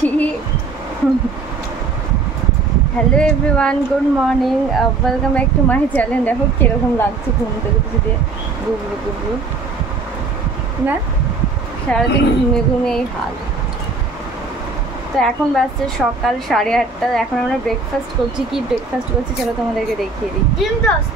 করছি। Hello everyone, good morning, welcome back to my channel. দেখো কীরকম লাগছে ঘুম থেকে দিয়ে গুবলু গুবলু না, সারাদিন ঘুমিয়ে ঘুমিয়ে এই হাল। তো এখন বাজছে সকাল 8:30। এখন আমরা ব্রেকফাস্ট করছি। কি ব্রেকফাস্ট করছি চলো তোমাদেরকে দেখিয়ে দিই। ডিম টোস্ট।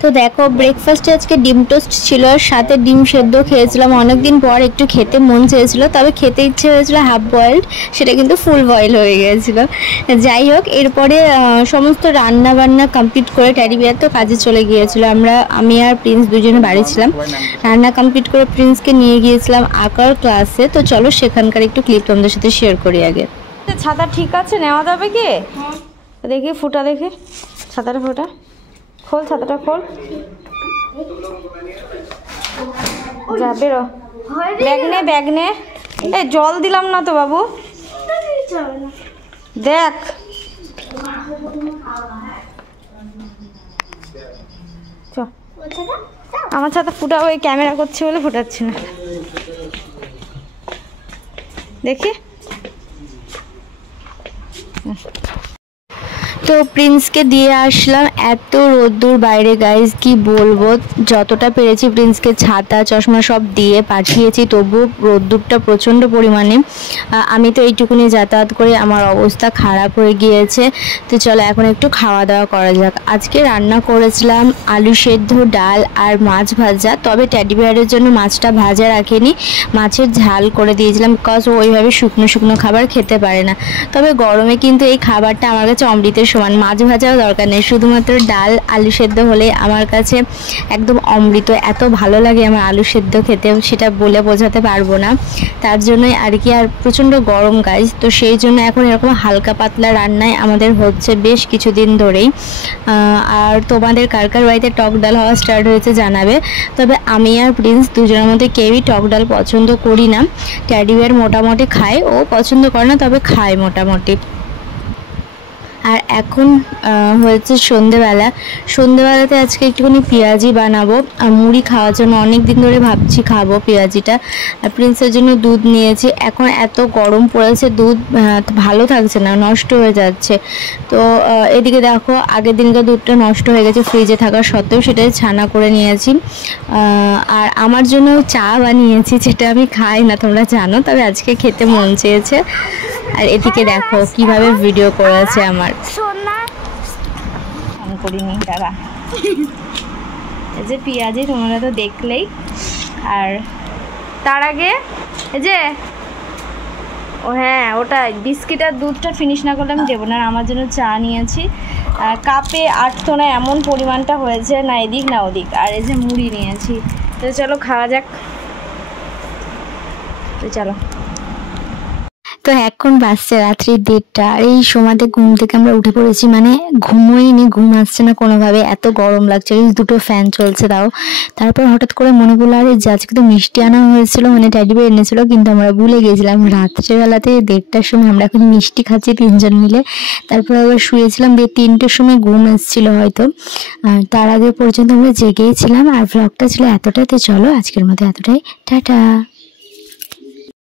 তো দেখো ব্রেকফাস্টে আজকে ডিম টোস্ট ছিল, সাথে ডিম সেদ্ধ খেয়েছিলাম। অনেকদিন পর একটু খেতে মন চেয়েছিল, তবে খেতে ইচ্ছে হয়েছিল হাফ বয়েলড, সেটা কিন্তু ফুল বয়েল হয়ে গিয়েছিল। যাই হোক, এরপরে সমস্ত রান্না বান্না কমপ্লিট করে ট্যাডি বিয়ার তো কাজে চলে গিয়েছিল। আমি আর প্রিন্স দুজনে বাড়ি ছিলাম। রান্না কমপ্লিট করে প্রিন্সকে নিয়ে গিয়েছিলাম আঁকার ক্লাসে। তো চলো সেখানকার একটু ক্লিপ তোমাদের সাথে শেয়ার করি আগে। ছাতা ঠিক আছে, নেওয়া যাবে কি? দেখি ফুটা, দেখি ছাতাটা ফুটা, খোল ছাতাটা খোল, যা বেরো। ব্যাগ নে। এই জল দিলাম না তো বাবু, দেখ। আমার ছাতা ফুটা, ওই ক্যামেরা করছে বলে ফুটাচ্ছি না, দেখি। তো প্রিন্সকে দিয়ে আসলাম। এত রোদ্দুর বাইরে গাইজ, কি বলবো। যতটা পেরেছি প্রিন্সকে ছাতা চশমা সব দিয়ে পাঠিয়েছি, তবু রোদ্দুরটা প্রচণ্ড পরিমাণে। আমি তো এইটুকুনি যাতায়াত করে আমার অবস্থা খারাপ হয়ে গিয়েছে। তো চলো এখন একটু খাওয়া দাওয়া করা যাক। আজকে রান্না করেছিলাম আলু সেদ্ধ, ডাল আর মাছ ভাজা। তবে ট্যাডি বিয়ারের জন্য মাছটা ভাজা রাখিনি, মাছের ঝাল করে দিয়েছিলাম, বিকজ ও ওইভাবে শুকনো শুকনো খাবার খেতে পারে না। তবে গরমে কিন্তু এই খাবারটা আমার কাছে অমৃতের সমান। মাছ ভাজাও দরকার নেই, শুধুমাত্র ডাল আলু সেদ্ধ হলে আমার কাছে একদম অমৃত। এত ভালো লাগে আমার আলু সেদ্ধ খেতে, সেটা বলে বোঝাতে পারবো না। তার জন্যই আর কি। আর প্রচণ্ড গরম গাইজ, তো সেই জন্য এখন এরকম হালকা পাতলা রান্নায় আমাদের হচ্ছে বেশ কিছুদিন ধরেই। আর তোমাদের কার কার বাড়িতে টক ডাল হওয়া স্টার্ট হয়েছে জানাবে। তবে আমি আর প্রিন্স দুজনের মধ্যে কেউই টক ডাল পছন্দ করি না। ট্যাডি বিয়ার মোটামুটি খায়, ও পছন্দ করে না, তবে খায় মোটামুটি। আর এখন হয়েছে সন্ধেবেলাতে আজকে একটুখানি পেঁয়াজি বানাবো। মুড়ি খাওয়ার জন্য অনেক দিন ধরে ভাবছি খাবো পেঁয়াজিটা। আর প্রিন্সের জন্য দুধ নিয়েছি। এখন এত গরম পড়েছে, দুধ ভালো থাকছে না, নষ্ট হয়ে যাচ্ছে। তো এদিকে দেখো আগের দিনকার দুধটা নষ্ট হয়ে গেছে ফ্রিজে থাকা সত্ত্বেও, সেটাই ছানা করে নিয়েছি। আর আমার জন্য চা বানিয়েছি, যেটা আমি খাই না তোমরা জানো, তবে আজকে খেতে মন চেয়েছে। আর এদিকে দেখো কিভাবে ভিডিও করেছে আমার। করিনি দাঁড়া, এই যে পেঁয়াজি তোমরা তো দেখলেই। আর তার আগে এই যে ও হ্যাঁ, ওটা বিস্কিট আর দুধটা ফিনিশ না করলে আমি দেবো না। আমার জন্য চা নিয়েছি, কাপে 8 না এমন পরিমাণটা হয়েছে, না এদিক না ওদিক। আর এই যে মুড়ি নিয়েছি। তো চলো খাওয়া যাক। তো চলো। তো এখন বাজছে রাত্রি 1:30। আর এই সময়তে ঘুম থেকে আমরা উঠে পড়েছি, মানে ঘুমোইনি, ঘুম আসছে না কোনোভাবে, এত গরম লাগছে। দুটো ফ্যান চলছে তাও। তারপর হঠাৎ করে মনে পড়লো, আরে আজকে তো মিষ্টি আনা হয়েছিল, মানে ট্যাডি বিয়ার এনেছিল, কিন্তু আমরা ভুলে গিয়েছিলাম। রাত্রেবেলাতে 1:30টার সময় আমরা এখন মিষ্টি খাচ্ছি 3 জন মিলে। তারপর আবার শুয়েছিলাম, 3টের সময় ঘুম এসেছিল হয়তো। তার আগে পর্যন্ত আমরা জেগেই ছিলাম। আর ব্লগটা ছিল এতটাই। তো চলো আজকের মতো এতটাই, টাটা।